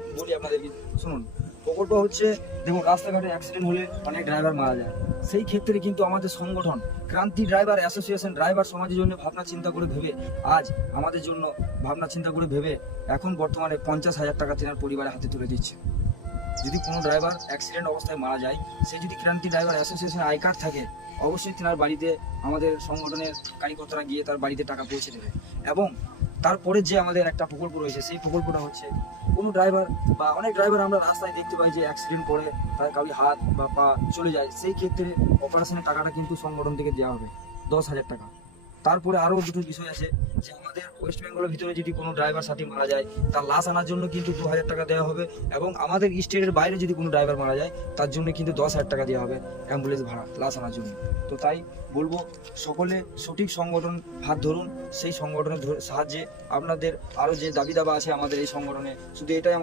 প্রকল্পটা বলি আপনাদেরকে, শুনুন। প্রকল্প হচ্ছে, দেখুন রাস্তাঘাটে অ্যাক্সিডেন্ট হলে অনেক ড্রাইভার মারা যায়। সেই ক্ষেত্রে কিন্তু আমাদের সংগঠন ক্রান্তি ড্রাইভার অ্যাসোসিয়েশন ড্রাইভার সমাজের জন্য ভাবনা চিন্তা করে ভেবে আজ আমাদের জন্য ভাবনা চিন্তা করে ভেবে এখন বর্তমানে 50,000 টাকা তেনার পরিবারের হাতে তুলে দিচ্ছে। যদি কোনো ড্রাইভার অ্যাক্সিডেন্ট অবস্থায় মারা যায়, সে যদি ক্রান্তি ড্রাইভার অ্যাসোসিয়েশন আই কার্ড থাকে, অবশ্যই তেনার বাড়িতে আমাদের সংগঠনের কারিগররা গিয়ে তার বাড়িতে টাকা পৌঁছে দেবে। এবং তারপরে যে আমাদের একটা প্রকল্প রয়েছে, সেই প্রকল্পটা হচ্ছে কোনো ড্রাইভার বা অনেক ড্রাইভার আমরা রাস্তায় দেখতে পাই যে অ্যাক্সিডেন্ট করে তার কাউরি হাত বা পা চলে যায়, সেই ক্ষেত্রে অপারেশনের টাকাটা কিন্তু সংগঠন থেকে দেওয়া হবে 10,000 টাকা। তারপরে আরও দুটো বিষয় আছে, যে আমাদের ওয়েস্ট বেঙ্গলের ভিতরে যদি কোনো ড্রাইভার সাথী মারা যায়, তার লাশ আনার জন্য কিন্তু 2,000 টাকা দেওয়া হবে। এবং আমাদের স্টেটের বাইরে যদি কোনো ড্রাইভার মারা যায়, তার জন্য কিন্তু 10,000 টাকা দেওয়া হবে অ্যাম্বুলেন্স ভাড়া লাশ আনার জন্য। তো তাই বলবো, সকলে সঠিক সংগঠন হাত ধরুন, সেই সংগঠনের সাহায্যে আপনাদের আরও যে দাবি দাবা আছে আমাদের এই সংগঠনে, শুধু এটাই